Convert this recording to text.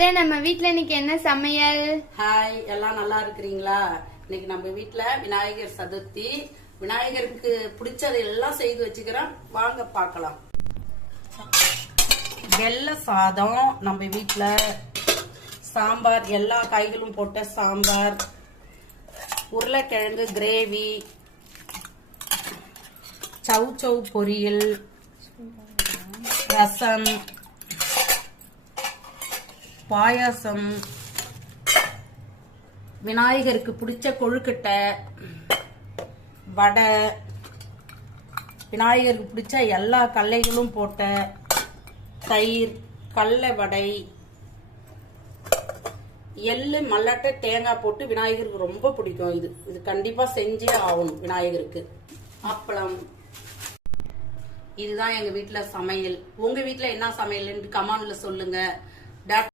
அத்தை, நம்ம வீட்ல இன்னைக்கு என்ன சமையல்? ஹாய், எல்லாம் நல்லா இருக்கிறீங்களா? இன்னைக்கு நம்ம வீட்ல விநாயகர் சதுர்த்தி. விநாயகருக்கு பிடிச்சது எல்லாம் செய்து வச்சுக்கிறோம், வாங்க பார்க்கலாம். வெள்ளை சாதம் நம்ம வீட்ல, சாம்பார், எல்லா காய்களும் போட்ட சாம்பார், உருளைக்கிழங்கு கிரேவி, சௌ பொரியல், ரசம், பாயாசம், விநாயகருக்கு பிடிச்ச கொழுக்கட்டை, வடை, விநாயகருக்கு பிடிச்ச எல்லா கடலைகளும் போட்ட தயிர், கடலை வடை, எள்ளு மல்லாட்டை தேங்காய் போட்டு விநாயகருக்கு ரொம்ப பிடிக்கும். இது கண்டிப்பா செஞ்சே ஆகணும் விநாயகருக்கு. அப்பளம். இதுதான் எங்க வீட்டுல சமையல். உங்க வீட்டுல என்ன சமையல் கமெண்ட்ல சொல்லுங்க.